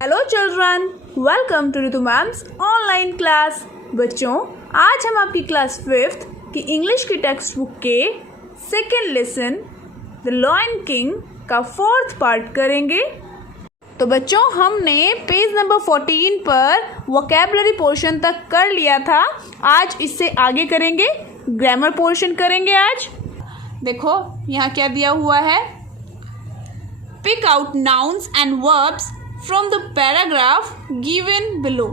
Hello children, welcome to Ritu ma'am's online class. बच्चों, आज हम आपकी क्लास 5th की इंग्लिश की टेक्स्ट बुक के second lesson the lion king का 4th पार्ट करेंगे। तो बच्चों, हमने पेज नंबर 14 पर वोकैबुलरी पोर्शन तक कर लिया था। आज इससे आगे करेंगे, ग्रामर पोर्शन करेंगे। आज देखो यहाँ क्या दिया हुआ है, pick out nouns and verbs from the paragraph given below.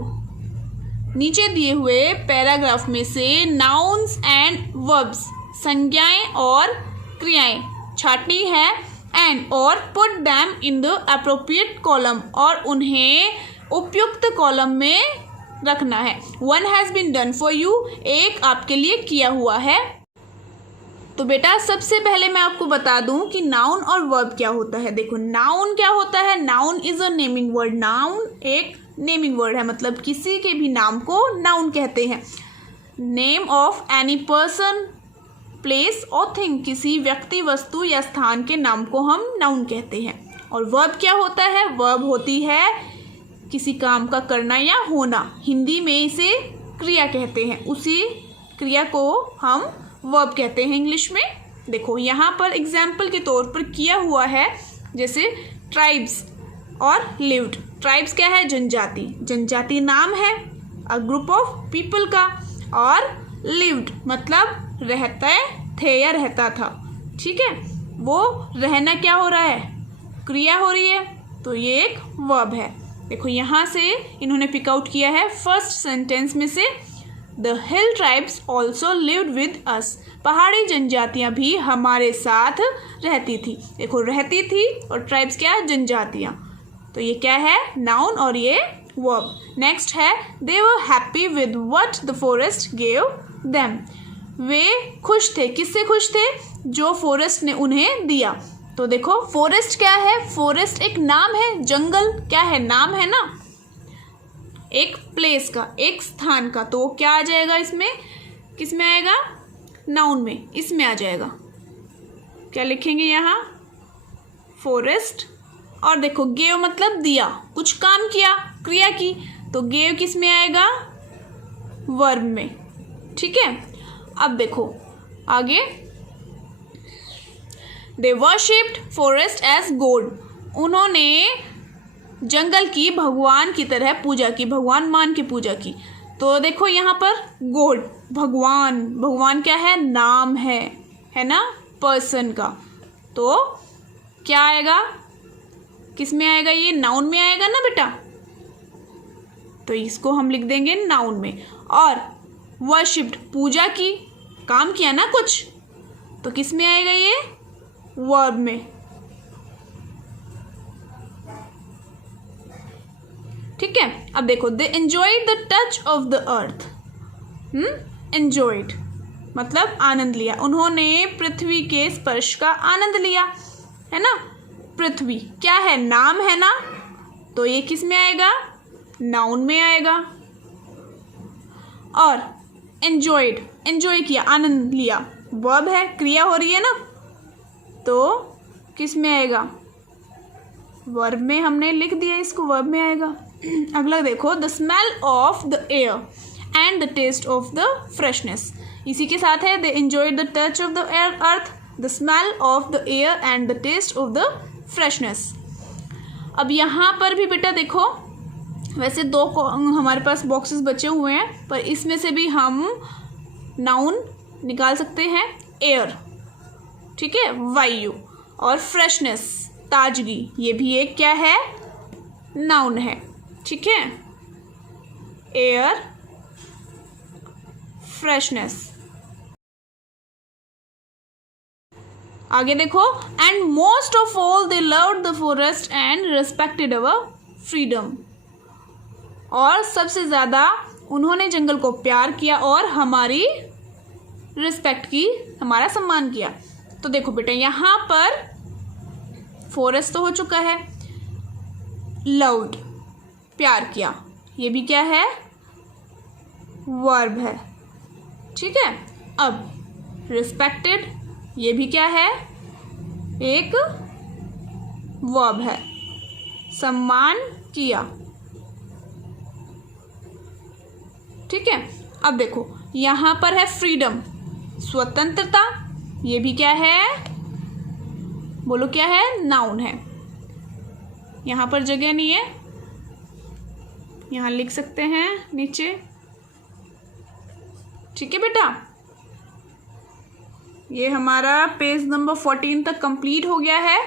नीचे दिए हुए पैराग्राफ में से नाउन्स एंड वर्ब्स, संज्ञाएं और क्रियाएं छाटनी है एंड और put them in the appropriate column, और उन्हें उपयुक्त कॉलम में रखना है। One has been done for you, एक आपके लिए किया हुआ है। तो बेटा, सबसे पहले मैं आपको बता दूं कि नाउन और वर्ब क्या होता है। देखो, नाउन क्या होता है। Noun is a naming word. Noun एक नेमिंग वर्ड है, मतलब किसी के भी नाम को नाउन कहते हैं। Name of any person, place और थिंग, किसी व्यक्ति, वस्तु या स्थान के नाम को हम नाउन कहते हैं। और वर्ब क्या होता है। वर्ब होती है किसी काम का करना या होना। हिंदी में इसे क्रिया कहते हैं। उसी क्रिया को हम वर्ब कहते हैं इंग्लिश में। देखो, यहाँ पर एग्जाम्पल के तौर पर किया हुआ है, जैसे ट्राइब्स और लिव्ड। ट्राइब्स क्या है, जनजाति। जनजाति नाम है अ ग्रुप ऑफ पीपल का। और लिव्ड मतलब रहते थे या रहता था। ठीक है, वो रहना क्या हो रहा है, क्रिया हो रही है, तो ये एक वर्ब है। देखो, यहाँ से इन्होंने पिक आउट किया है फर्स्ट सेंटेंस में से, The hill tribes also lived with us. पहाड़ी जनजातियाँ भी हमारे साथ रहती थी। देखो, रहती थी और ट्राइब्स क्या, जनजातियाँ। तो ये क्या है, नाउन और ये वर्ब। नेक्स्ट है, they were happy with what the forest gave them. वे खुश थे। किससे खुश थे, जो फॉरेस्ट ने उन्हें दिया। तो देखो, फॉरेस्ट क्या है, फॉरेस्ट एक नाम है। जंगल क्या है, नाम है ना, एक प्लेस का, एक स्थान का। तो क्या आ जाएगा इसमें, किस में आएगा, नाउन में, इसमें आ जाएगा। क्या लिखेंगे यहाँ, फॉरेस्ट। और देखो, गेव मतलब दिया, कुछ काम किया, क्रिया की, तो गेव किस में आएगा, वर्ब में। ठीक है, अब देखो आगे, दे वर्शिप्ड फॉरेस्ट एज गॉड। उन्होंने जंगल की भगवान की तरह पूजा की, भगवान मान के पूजा की। तो देखो यहाँ पर गॉड, भगवान। भगवान क्या है, नाम है ना, पर्सन का। तो क्या आएगा, किस में आएगा, ये नाउन में आएगा ना बेटा। तो इसको हम लिख देंगे नाउन में। और वर्शिप्ड, पूजा की, काम किया ना कुछ, तो किस में आएगा, ये वर्ब में। ठीक है, अब देखो, they enjoyed the touch of the earth. Enjoyed मतलब आनंद लिया। उन्होंने पृथ्वी के स्पर्श का आनंद लिया, है ना। पृथ्वी क्या है, नाम है ना, तो ये किस में आएगा, नाउन में आएगा। और एंजॉयड, एंजॉय किया, आनंद लिया, वर्ब है, क्रिया हो रही है ना, तो किस में आएगा, वर्ब में। हमने लिख दिया इसको, वर्ब में आएगा। अगला देखो, the smell of the air and the taste of the freshness. इसी के साथ है, they enjoyed the touch of the earth, the smell of the air and the taste of the freshness. अब यहाँ पर भी बेटा देखो, वैसे दो हमारे पास बॉक्सेस बचे हुए हैं, पर इसमें से भी हम नाउन निकाल सकते हैं। एयर, ठीक है, वायु, और फ्रेशनेस, ताजगी, ये भी एक क्या है, नाउन है। ठीक है, एयर, फ्रेशनेस। आगे देखो, and most of all they loved the forest and respected our freedom. और सबसे ज़्यादा उन्होंने जंगल को प्यार किया और हमारी रिस्पेक्ट की, हमारा सम्मान किया। तो देखो बेटा, यहाँ पर फॉरेस्ट तो हो चुका है, लव्ड प्यार किया, ये भी क्या है, वर्ब है। ठीक है, अब रिस्पेक्टेड, ये भी क्या है, एक वर्ब है। सम्मान किया। ठीक है, अब देखो यहाँ पर है फ्रीडम, स्वतंत्रता, ये भी क्या है, बोलो क्या है, नाउन है। यहाँ पर जगह नहीं है, यहाँ लिख सकते हैं नीचे। ठीक है बेटा, ये हमारा पेज नंबर 14 तक कंप्लीट हो गया है।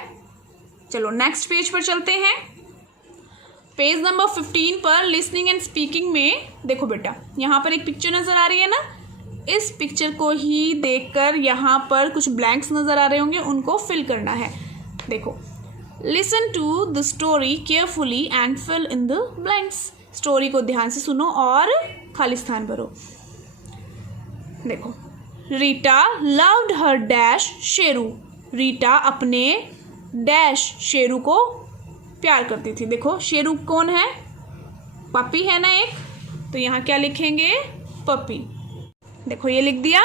चलो नेक्स्ट पेज पर चलते हैं। पेज नंबर 15 पर लिसनिंग एंड स्पीकिंग में देखो बेटा, यहाँ पर एक पिक्चर नज़र आ रही है ना, इस पिक्चर को ही देखकर यहाँ पर कुछ ब्लैंक्स नज़र आ रहे होंगे, उनको फिल करना है। देखो, listen to the story carefully and fill in the blanks. Story को ध्यान से सुनो और खाली स्थान भरो। देखो, Rita loved her dash Sheru. Rita अपने डैश शेरू को प्यार करती थी। देखो, शेरू कौन है, पपी है ना एक, तो यहाँ क्या लिखेंगे, पपी। देखो ये लिख दिया।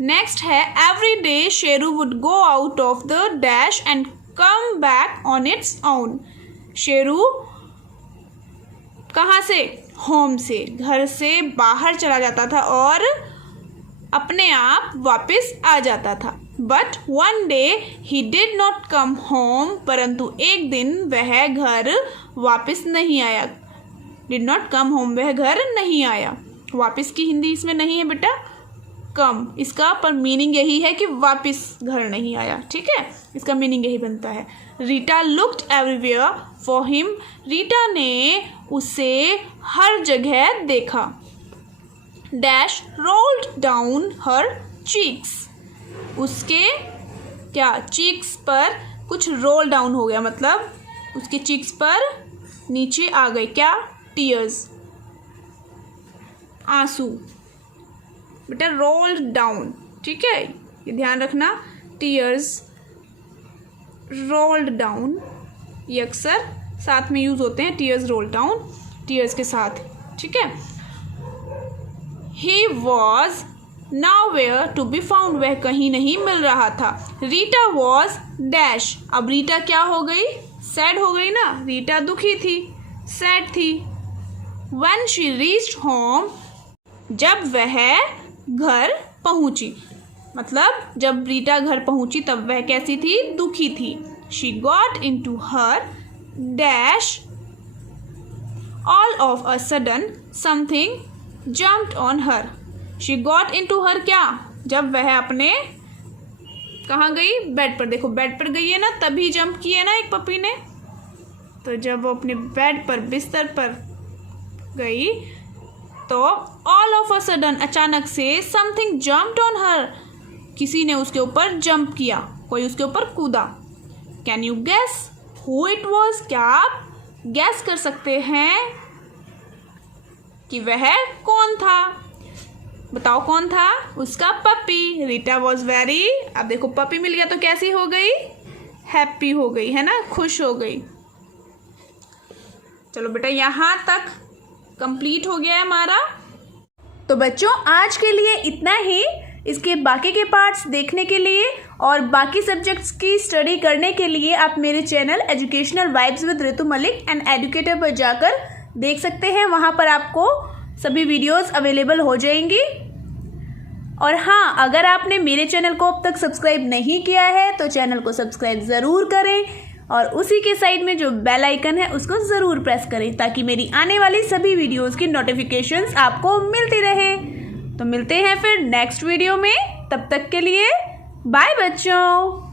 नेक्स्ट है every day Sheru would go out of the dash and come back on its own. Sheru कहाँ से, होम से, घर से बाहर चला जाता था और अपने आप वापस आ जाता था। But one day he did not come home, परंतु एक दिन वह घर वापस नहीं आया। डिड नॉट कम होम, वह घर नहीं आया। वापस की हिंदी इसमें नहीं है बेटा, कम, इसका पर मीनिंग यही है कि वापस घर नहीं आया। ठीक है, इसका मीनिंग यही बनता है। Rita looked everywhere for him. Rita ने उसे हर जगह देखा। Dash rolled down her cheeks. उसके क्या, चीक्स पर कुछ रोल डाउन हो गया, मतलब उसके चीक्स पर नीचे आ गए क्या, टीयर्स, आंसू। बेटा रोल्ड डाउन, ठीक है, ये ध्यान रखना, टीयर्स, रोल्ड डाउन, ये अक्सर साथ में यूज होते हैं, टीयर्स रोल्ड डाउन, टीयर्स के साथ। ठीक है, he was nowhere to be found, वह कहीं नहीं मिल रहा था। रीटा was डैश, अब रीटा क्या हो गई, सैड हो गई ना, रीटा दुखी थी, सैड थी। when she reached home, जब वह घर पहुंची, मतलब जब रीटा घर पहुंची तब वह कैसी थी, दुखी थी। she got into her dash, all of a sudden something jumped on her। she got into her क्या, जब वह अपने कहाँ गई, बेड पर। देखो बेड पर गई है ना, तभी जंप की है ना एक पपी ने, तो जब वो अपने बेड पर, बिस्तर पर गई तो ऑल ऑफ अ सडन, अचानक से, समथिंग जम्प्ड ऑन हर, किसी ने उसके ऊपर जंप किया, कोई उसके ऊपर कूदा। Can you guess who it was, क्या आप गैस कर सकते हैं कि वह कौन था, बताओ कौन था, उसका पपी। रीटा वॉज वेरी, अब देखो पपी मिल गया तो कैसी हो गई, हैप्पी हो गई, है ना, खुश हो गई। चलो बेटा यहाँ तक कंप्लीट हो गया है हमारा। तो बच्चों आज के लिए इतना ही। इसके बाकी के पार्ट्स देखने के लिए और बाकी सब्जेक्ट्स की स्टडी करने के लिए आप मेरे channel educational vibes with Ritu Malik and educator पर जाकर देख सकते हैं। वहाँ पर आपको सभी वीडियोस अवेलेबल हो जाएंगी। और हाँ, अगर आपने मेरे चैनल को अब तक सब्सक्राइब नहीं किया है तो चैनल को सब्सक्राइब ज़रूर करें और उसी के साइड में जो बेल आइकन है उसको ज़रूर प्रेस करें ताकि मेरी आने वाली सभी वीडियोस की नोटिफिकेशंस आपको मिलती रहे। तो मिलते हैं फिर नेक्स्ट वीडियो में, तब तक के लिए बाय बच्चों।